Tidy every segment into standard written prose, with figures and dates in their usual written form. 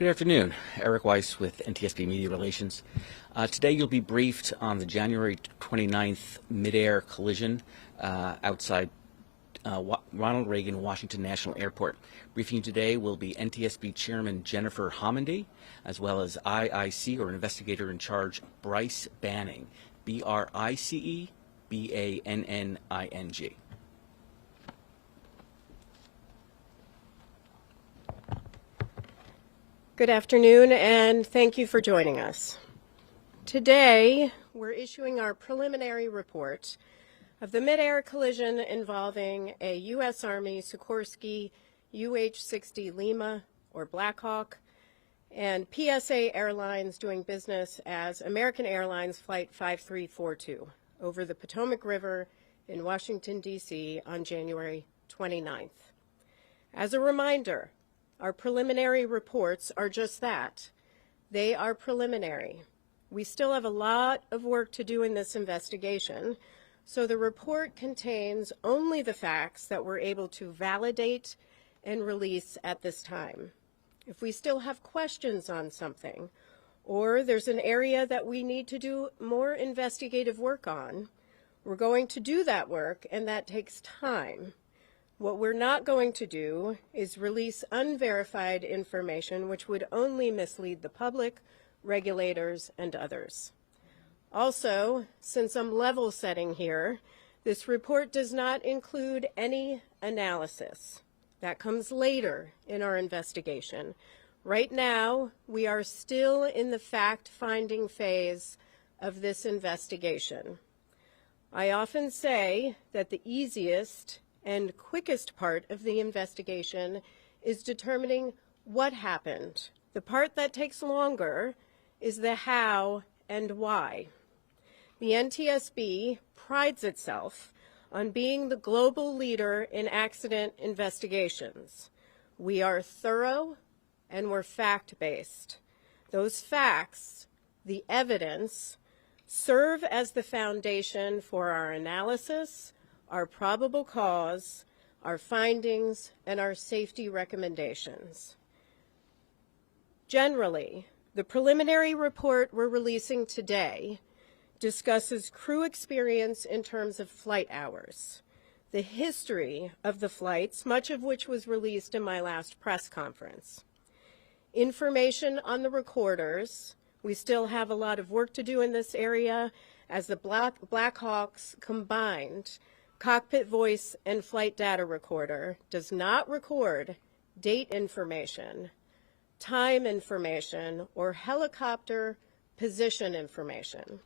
Good afternoon. Eric Weiss with NTSB Media Relations. Today you'll be briefed on the January 29th mid-air collision outside Ronald Reagan Washington National Airport. Briefing you today will be NTSB Chairman Jennifer Homendy, as well as IIC, or Investigator in Charge, Bryce Banning, B-R-I-C-E B-A-N-N-I-N-G. Good afternoon, and thank you for joining us. Today, we're issuing our preliminary report of the mid-air collision involving a U.S. Army Sikorsky UH-60 Lima, or Blackhawk, and PSA Airlines doing business as American Airlines Flight 5342 over the Potomac River in Washington, D.C. on January 29th. As a reminder, our preliminary reports are just that. They are preliminary. We still have a lot of work to do in this investigation, so the report contains only the facts that we're able to validate and release at this time. If we still have questions on something, or there's an area that we need to do more investigative work on, we're going to do that work, and that takes time. What we're not going to do is release unverified information which would only mislead the public, regulators, and others. Also, since I'm level setting here, this report does not include any analysis. That comes later in our investigation. Right now, we are still in the fact-finding phase of this investigation. I often say that the easiest and quickest part of the investigation is determining what happened. The part that takes longer is the how and why. The NTSB prides itself on being the global leader in accident investigations. We are thorough and we're fact-based. Those facts, the evidence, serve as the foundation for our analysis, our probable cause, our findings, and our safety recommendations. Generally, the preliminary report we're releasing today discusses crew experience in terms of flight hours, the history of the flights, much of which was released in my last press conference, information on the recorders. We still have a lot of work to do in this area as the Blackhawks combined cockpit voice and flight data recorder does not record date information, time information, or helicopter position information.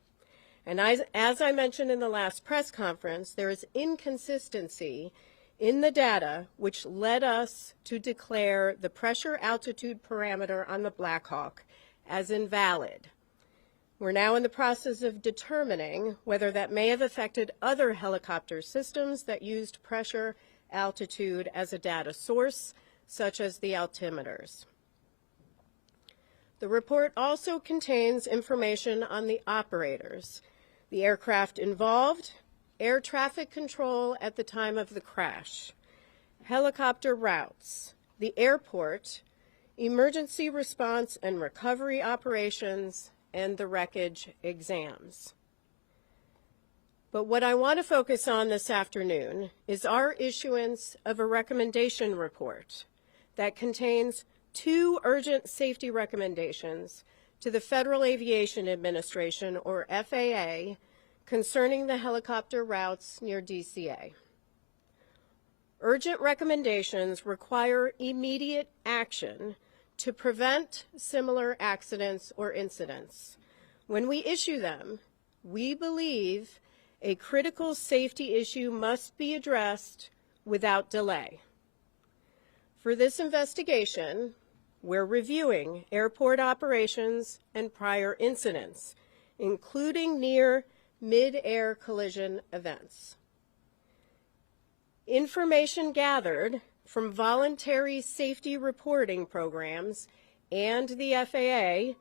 And as I mentioned in the last press conference, there is inconsistency in the data which led us to declare the pressure altitude parameter on the Blackhawk as invalid. We're now in the process of determining whether that may have affected other helicopter systems that used pressure altitude as a data source, such as the altimeters. The report also contains information on the operators, the aircraft involved, air traffic control at the time of the crash, helicopter routes, the airport, emergency response and recovery operations, and the wreckage exams. But what I want to focus on this afternoon is our issuance of a recommendation report that contains 2 urgent safety recommendations to the Federal Aviation Administration, or FAA, concerning the helicopter routes near DCA. Urgent recommendations require immediate action to prevent similar accidents or incidents. When we issue them, we believe a critical safety issue must be addressed without delay. For this investigation, we're reviewing airport operations and prior incidents, including near mid-air collision events. Information gathered from voluntary safety reporting programs and the FAA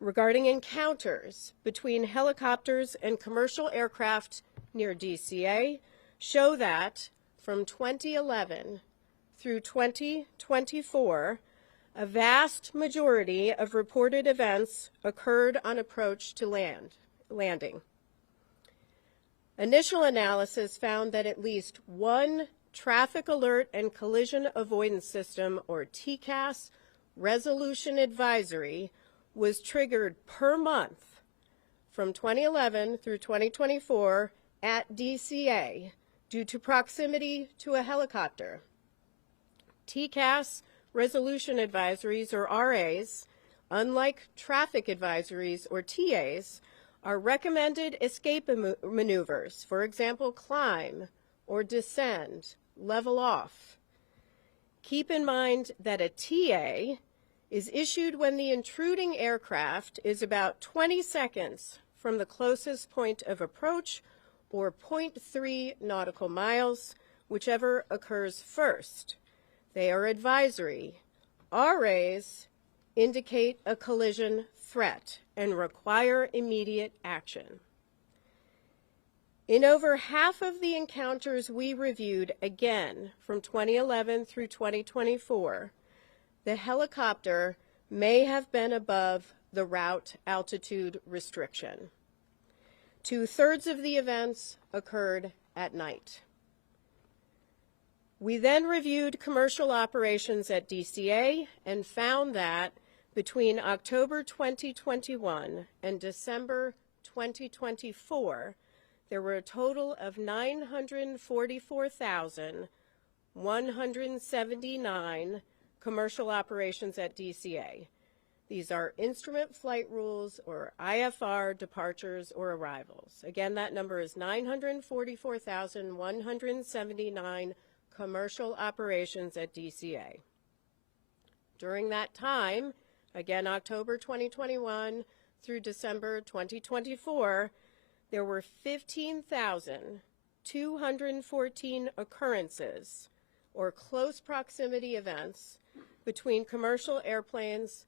regarding encounters between helicopters and commercial aircraft near DCA show that from 2011 through 2024, A vast majority of reported events occurred on approach to landing. Initial analysis found that at least one Traffic Alert and Collision Avoidance System, or TCAS, resolution advisory was triggered per month from 2011 through 2024 at DCA due to proximity to a helicopter. TCAS resolution advisories, or RAs, unlike traffic advisories, or TAs, are recommended escape maneuvers, for example, climb or descend, level off. Keep in mind that a TA is issued when the intruding aircraft is about 20 seconds from the closest point of approach, or 0.3 nautical miles, whichever occurs first. They are advisory. RAs indicate a collision threat and require immediate action. In over half of the encounters we reviewed, again from 2011 through 2024, the helicopter may have been above the route altitude restriction. 2/3 of the events occurred at night. We then reviewed commercial operations at DCA and found that between October 2021 and December 2024, there were a total of 944,179 commercial operations at DCA. These are instrument flight rules, or IFR, departures or arrivals. Again, that number is 944,179 commercial operations at DCA. During that time, again October 2021 through December 2024, there were 15,214 occurrences, or close proximity events, between commercial airplanes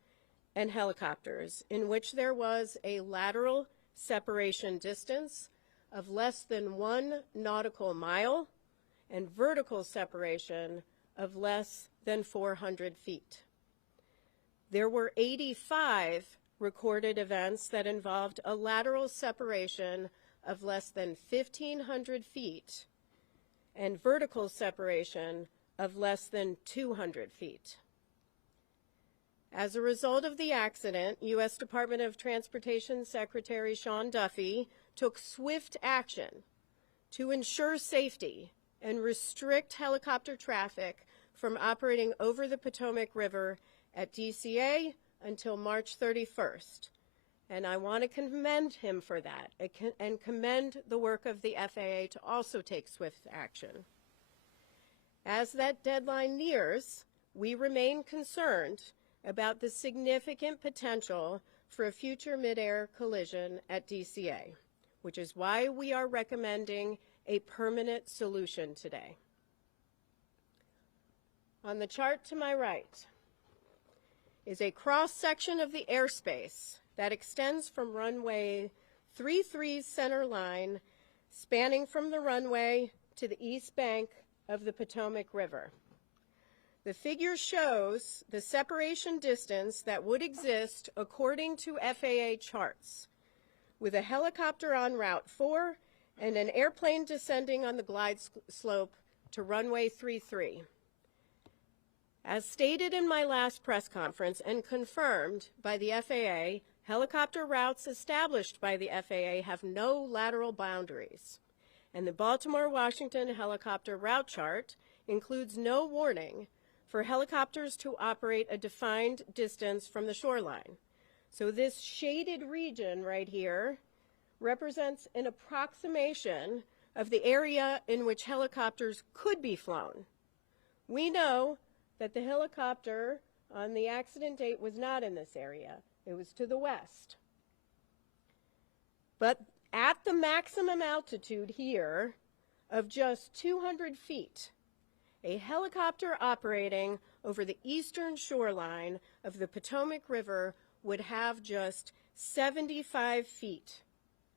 and helicopters, in which there was a lateral separation distance of less than 1 nautical mile and vertical separation of less than 400 feet. There were 85 recorded events that involved a lateral separation of less than 1,500 feet and vertical separation of less than 200 feet. As a result of the accident, U.S. Department of Transportation Secretary Sean Duffy took swift action to ensure safety and restrict helicopter traffic from operating over the Potomac River at DCA until March 31st. And I want to commend him for that and commend the work of the FAA to also take swift action. As that deadline nears, we remain concerned about the significant potential for a future mid-air collision at DCA, which is why we are recommending a permanent solution today. On the chart to my right is a cross-section of the airspace that extends from runway 33's center line, spanning from the runway to the east bank of the Potomac River. The figure shows the separation distance that would exist according to FAA charts, with a helicopter on Route 4 and an airplane descending on the glide slope to runway 33. As stated in my last press conference and confirmed by the FAA, helicopter routes established by the FAA have no lateral boundaries, and the Baltimore-Washington helicopter route chart includes no warning for helicopters to operate a defined distance from the shoreline. So this shaded region right here represents an approximation of the area in which helicopters could be flown. We know that the helicopter on the accident date was not in this area. It was to the west. But at the maximum altitude here of just 200 feet, a helicopter operating over the eastern shoreline of the Potomac River would have just 75 feet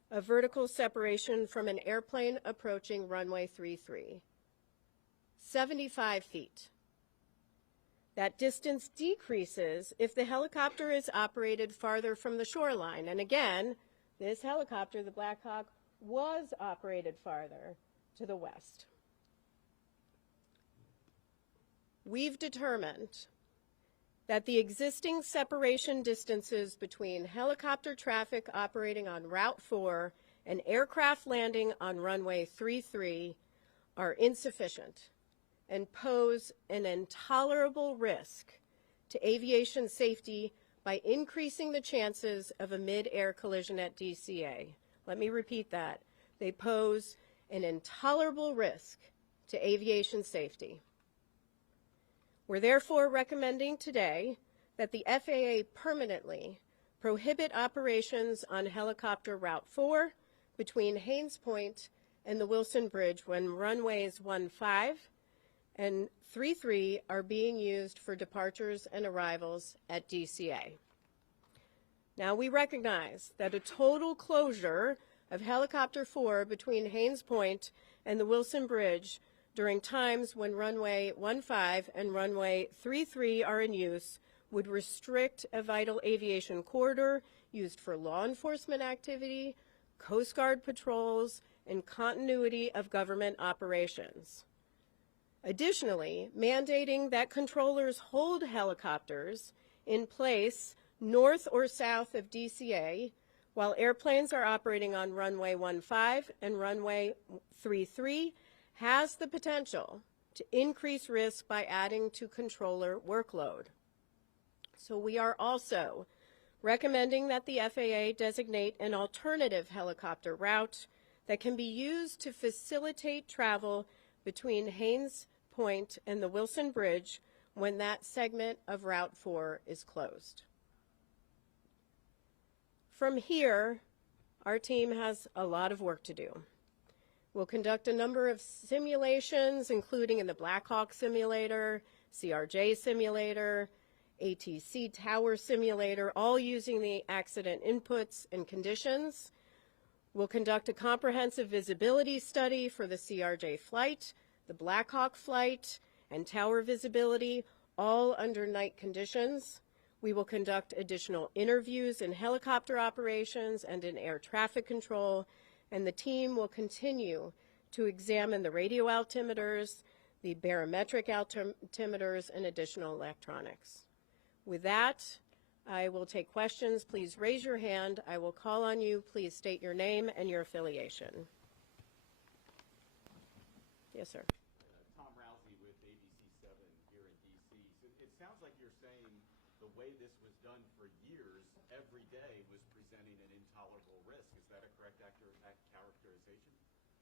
of vertical separation from an airplane approaching runway 33. 75 feet. That distance decreases if the helicopter is operated farther from the shoreline. And again, this helicopter, the Blackhawk, was operated farther to the west. We've determined that the existing separation distances between helicopter traffic operating on Route 4 and aircraft landing on runway 33 are insufficient and pose an intolerable risk to aviation safety by increasing the chances of a mid-air collision at DCA. Let me repeat that. They pose an intolerable risk to aviation safety. We're therefore recommending today that the FAA permanently prohibit operations on helicopter Route 4 between Haines Point and the Wilson Bridge when runways 15 and 33 are being used for departures and arrivals at DCA. Now, we recognize that a total closure of helicopter 4 between Haines Point and the Wilson Bridge during times when runway 15 and runway 33 are in use would restrict a vital aviation corridor used for law enforcement activity, Coast Guard patrols, and continuity of government operations. Additionally, mandating that controllers hold helicopters in place north or south of DCA while airplanes are operating on runway 15 and runway 33 has the potential to increase risk by adding to controller workload. So we are also recommending that the FAA designate an alternative helicopter route that can be used to facilitate travel between Haines Point and the Wilson Bridge when that segment of Route 4 is closed. From here, our team has a lot of work to do. We'll conduct a number of simulations, including in the Blackhawk simulator, CRJ simulator, ATC tower simulator, all using the accident inputs and conditions. We'll conduct a comprehensive visibility study for the CRJ flight, the Blackhawk flight, and tower visibility, all under night conditions. We will conduct additional interviews in helicopter operations and in air traffic control, and the team will continue to examine the radio altimeters, the barometric altimeters, and additional electronics. With that, I will take questions. Please raise your hand. I will call on you. Please state your name and your affiliation. Yes, sir. Tom Rousey with ABC7 here in D.C. So it sounds like you're saying the way this was done for years, every day was presenting an intolerable risk. Is that a correct characterization?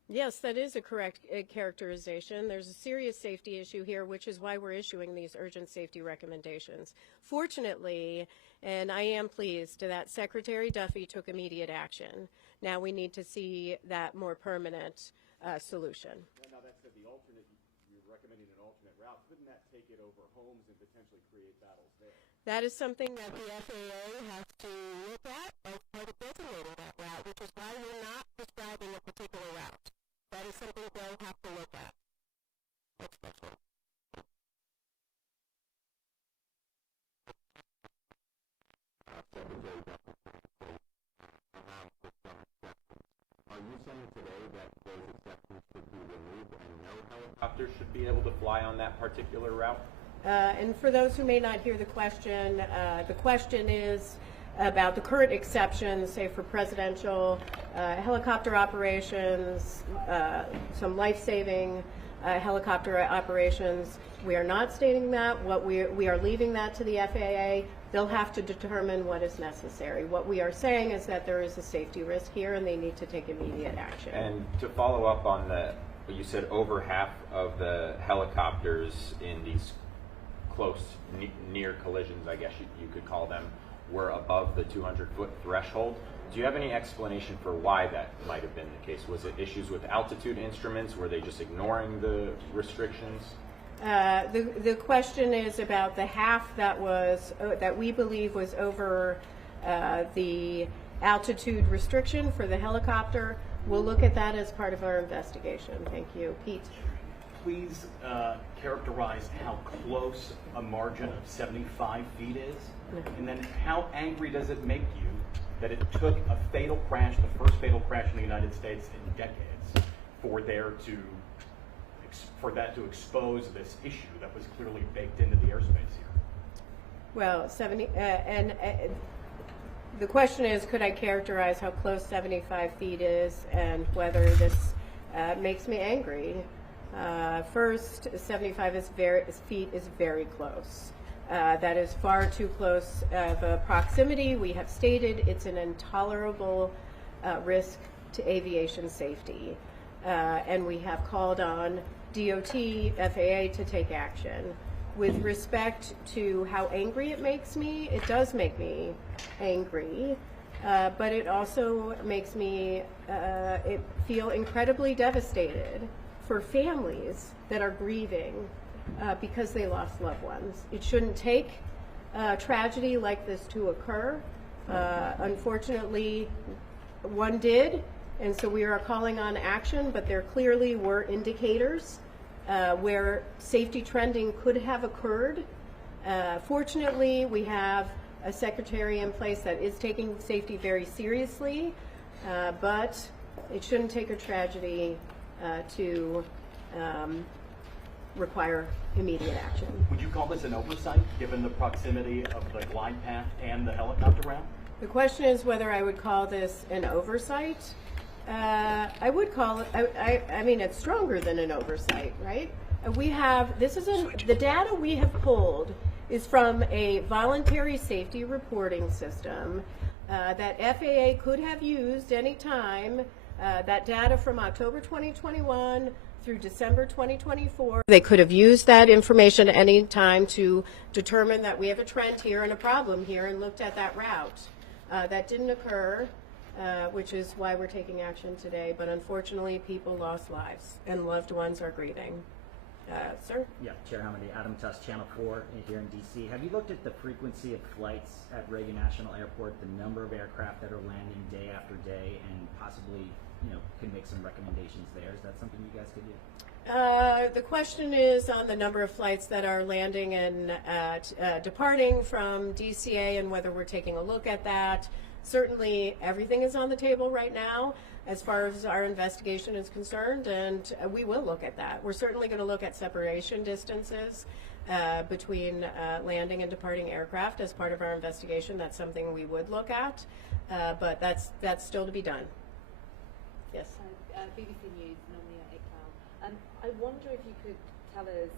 Yes, that is a correct characterization. There's a serious safety issue here, which is why we're issuing these urgent safety recommendations. Fortunately, and I am pleased that Secretary Duffy took immediate action. Now we need to see that more permanent solution. Now that said, you're recommending an alternate route. Couldn't that take it over homes and potentially create battles there? That is something that the FAA has to look at as part of designating that route, which is why we're not describing a particular route. That is something they'll have to look at. Next question. Secretary Duffy, are you saying today that those exceptions should be removed and no helicopters should be able to fly on that particular route? And for those who may not hear the question is about the current exceptions, say for presidential helicopter operations, some life-saving helicopter operations. We are not stating that. We are leaving that to the FAA. They'll have to determine what is necessary. What we are saying is that there is a safety risk here and they need to take immediate action. And to follow up on you said over half of the helicopters in these close, near collisions, I guess you could call them, were above the 200-foot threshold. Do you have any explanation for why that might have been the case? Was it issues with altitude instruments? Were they just ignoring the restrictions? The question is about the half that we believe was over the altitude restriction for the helicopter. We'll look at that as part of our investigation. Thank you. Pete. please characterize how close a margin of 75 feet is? And then how angry does it make you that it took a fatal crash, the first fatal crash in the United States in decades, for that to expose this issue that was clearly baked into the airspace here? Well, the question is, could I characterize how close 75 feet is and whether this makes me angry? First, 75 feet is very close. That is far too close of a proximity. We have stated it's an intolerable risk to aviation safety. And we have called on DOT, FAA to take action. With respect to how angry it makes me, it does make me angry, but it also makes me feel incredibly devastated for families that are grieving because they lost loved ones. It shouldn't take a tragedy like this to occur. Unfortunately, one did, and so we are calling on action, but there clearly were indicators where safety trending could have occurred. Fortunately, we have a secretary in place that is taking safety very seriously, but it shouldn't take a tragedy to require immediate action. Would you call this an oversight, given the proximity of the glide path and the helicopter route? The question is whether I would call this an oversight. I would call it, I mean, it's stronger than an oversight, right? The data we have pulled is from a voluntary safety reporting system that FAA could have used any time. That data from October 2021 through December 2024. They could have used that information at any time to determine that we have a trend here and a problem here and looked at that route. That didn't occur. Which is why we're taking action today. But unfortunately, people lost lives and loved ones are grieving. Sir? Yeah, Chair Hamady, Adam Tuss, Channel 4 here in DC. Have you looked at the frequency of flights at Reagan National Airport, the number of aircraft that are landing day after day, and possibly, could make some recommendations there? Is that something you guys could do? The question is on the number of flights that are landing and departing from DCA and whether we're taking a look at that. Certainly, everything is on the table right now as far as our investigation is concerned, and we will look at that. We're certainly going to look at separation distances between landing and departing aircraft as part of our investigation. That's something we would look at, but that's still to be done. Yes? BBC News, Nomia Iqbal. I wonder if you could tell us,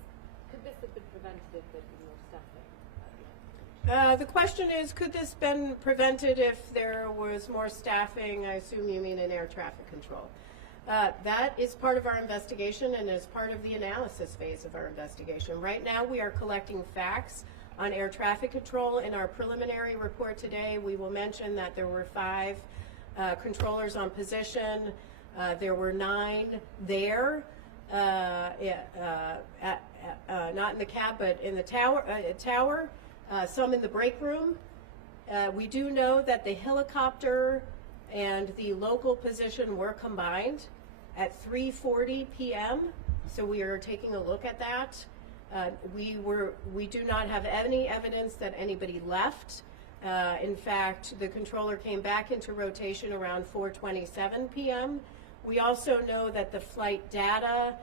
could this have been prevented if there'd been more staffing? The question is, could this been prevented if there was more staffing? I assume you mean in air traffic control. That is part of our investigation and is part of the analysis phase of our investigation. Right now we are collecting facts on air traffic control. In our preliminary report today, we will mention that there were 5 controllers on position. There were 9 there, not in the cab, but in the tower. Some in the break room. We do know that the helicopter and the local position were combined at 3:40 p.m. So we are taking a look at that. We do not have any evidence that anybody left. In fact, the controller came back into rotation around 4:27 p.m. We also know that the flight data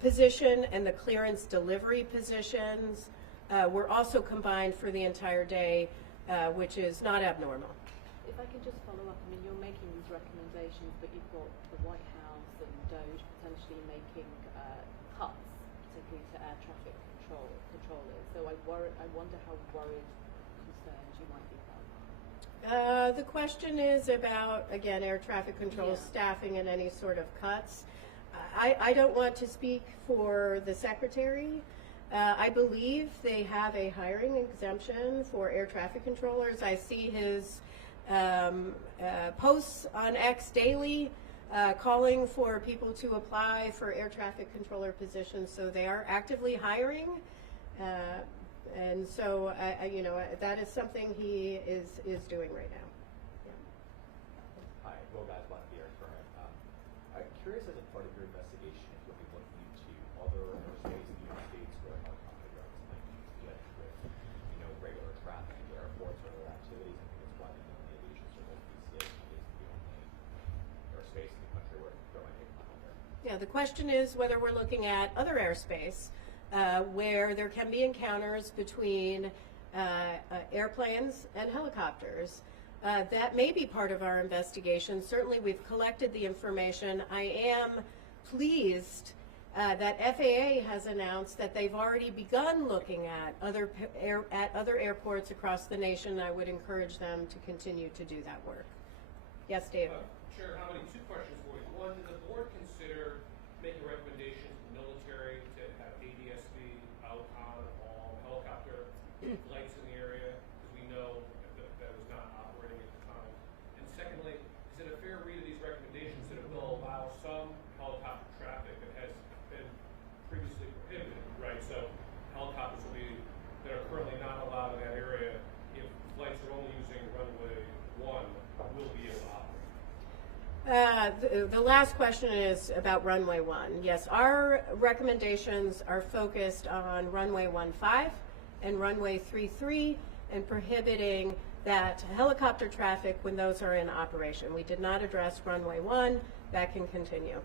position and the clearance delivery positions were also combined for the entire day, which is not abnormal. If I can just follow up, I mean, you're making these recommendations, but you've got the White House and DOJ potentially making cuts, particularly to air traffic controllers. So I wonder how worried, concerned you might be about that. The question is about, again, air traffic control staffing and any sort of cuts. I don't want to speak for the Secretary. I believe they have a hiring exemption for air traffic controllers. I see his posts on X daily calling for people to apply for air traffic controller positions. So they are actively hiring. And so, that is something he is doing right now. Hi, Will Guys, Black Beer. I'm curious, as a part of your investigation, if you'll be looking into The question is whether we're looking at other airspace where there can be encounters between airplanes and helicopters. That may be part of our investigation. Certainly we've collected the information. I am pleased that FAA has announced that they've already begun looking at other airports across the nation. I would encourage them to continue to do that work. Yes, David. Chair Hamady, two questions for you. One, did the board consider making a recommendation to the military to have ADSB out on all helicopter flights in the area? Because we know that was not operating at the time. And secondly, is it a fair read of these recommendations that it will allow some helicopter traffic that has been previously prohibited, right? So helicopters that are currently not allowed in that area, if flights are only using runway 1, will be able to operate? The last question is about runway 1. Yes, our recommendations are focused on runway 15 and runway 33 and prohibiting that helicopter traffic when those are in operation. We did not address runway 1. That can continue.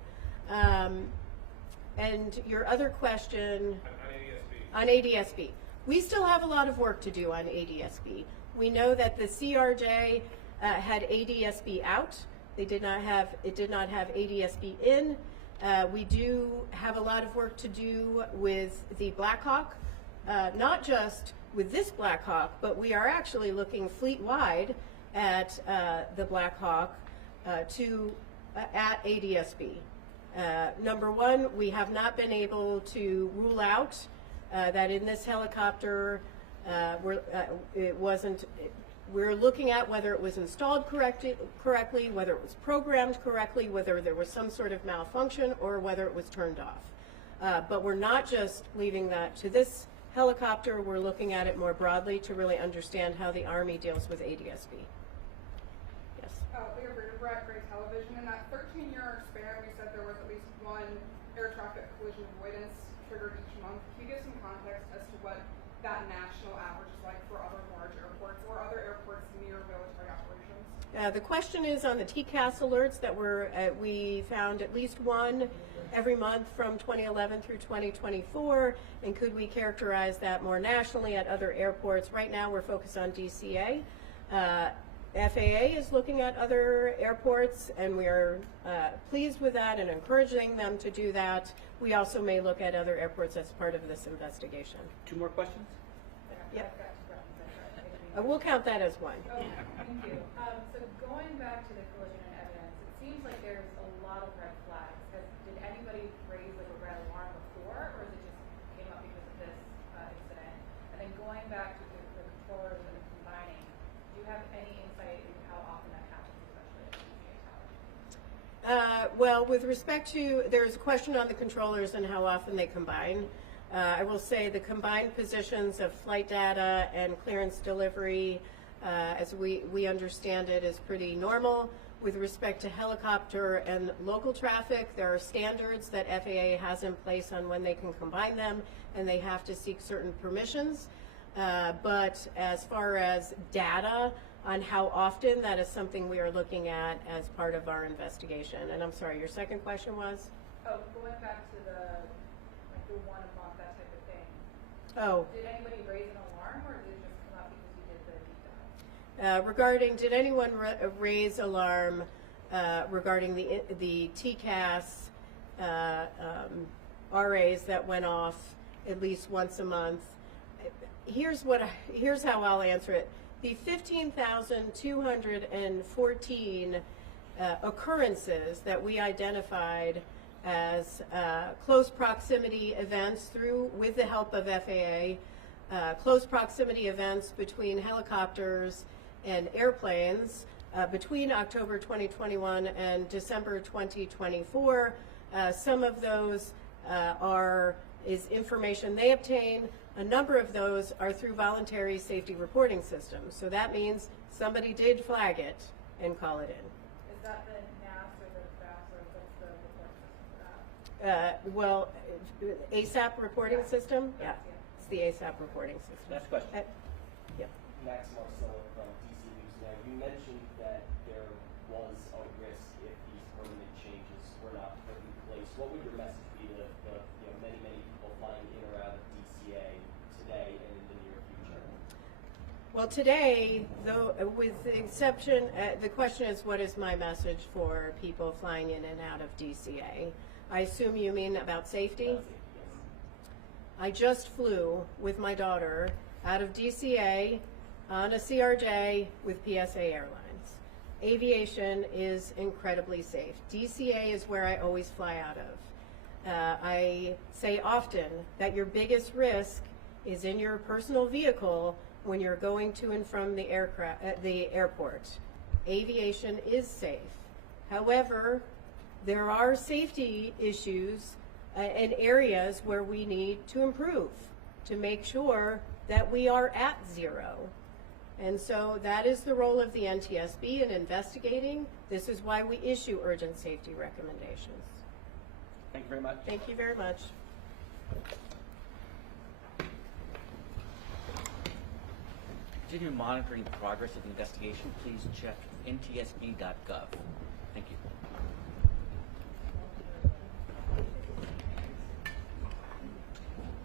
And your other question on ADSB. We still have a lot of work to do on ADSB. We know that the CRJ had ADSB out. It did not have ADSB in. We do have a lot of work to do with the Blackhawk, not just with this Blackhawk, but we are actually looking fleet-wide at the Blackhawk at ADSB. Number one, we have not been able to rule out that in this helicopter we're looking at whether it was installed correctly, whether it was programmed correctly, whether there was some sort of malfunction, or whether it was turned off. But we're not just leaving that to this helicopter. We're looking at it more broadly to really understand how the Army deals with ADSB. Yes? Leah Brett, Gray Television. In that 13-year span, we said there was at least one air traffic collision avoidance triggered each month. Can you give some context as to what that national average is like for other large airports or other airports near military operations? The question is on the TCAS alerts that we found at least one every month from 2011 through 2024, and could we characterize that more nationally at other airports? Right now we're focused on DCA. FAA is looking at other airports, and we are pleased with that and encouraging them to do that. We also may look at other airports as part of this investigation. Two more questions? Yep. We'll count that as one. Okay, thank you. So going back to the collision and evidence, it seems like there's a lot of red flags. Did anybody raise like a red alarm before, or is it just came up because of this incident? And then going back to the controllers and the combining, do you have any insight into how often that happens, especially at the DCA tower? Well, with respect to, there's a question on the controllers and how often they combine. I will say the combined positions of flight data and clearance delivery, as we understand it, is pretty normal. With respect to helicopter and local traffic, there are standards that FAA has in place on when they can combine them, and they have to seek certain permissions. But as far as data on how often, that is something we are looking at as part of our investigation. And I'm sorry, your second question was? Oh, going back to the 1 a month, that type of thing. Oh. Did anybody raise an alarm, or did it just come up because you did the deep dive? Regarding, did anyone raise alarm regarding the TCAS RAs that went off at least once a month? Here's how I'll answer it. The 15,214 occurrences that we identified as close proximity events with the help of FAA, close proximity events between helicopters and airplanes between October 2021 and December 2024. Some of those is information they obtain. A number of those are through voluntary safety reporting systems. So that means somebody did flag it and call it in. Is that the NAS or the FAS, or what's the reporting system for that? Well, ASAP reporting system? Yeah, it's the ASAP reporting system. Next question. Yep. Max Marcello from DC News Now. You mentioned that there was a risk if these permanent changes were not put in place what would your message be to the many people flying in or out of DCA today and in the near future? Well, today, though, with the exception, the question is, what is my message for people flying in and out of DCA? I assume you mean about safety? I just flew with my daughter out of DCA on a CRJ with PSA Airlines. Aviation is incredibly safe. DCA is where I always fly out of. I say often that your biggest risk is in your personal vehicle when you're going to and from the airport. Aviation is safe. However, there are safety issues and areas where we need to improve to make sure that we are at zero. And so that is the role of the NTSB in investigating. This is why we issue urgent safety recommendations. Thank you very much. Thank you very much. To continue monitoring the progress of the investigation, please check ntsb.gov. Thank you.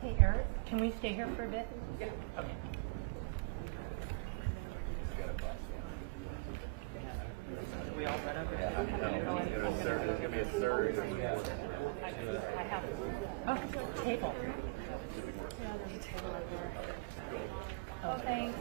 Hey, Eric, can we stay here for a bit? Yeah. Okay. We all set up? There's going to be a surge. I have. Oh, table. Yeah, there's a table right there. Oh, thanks.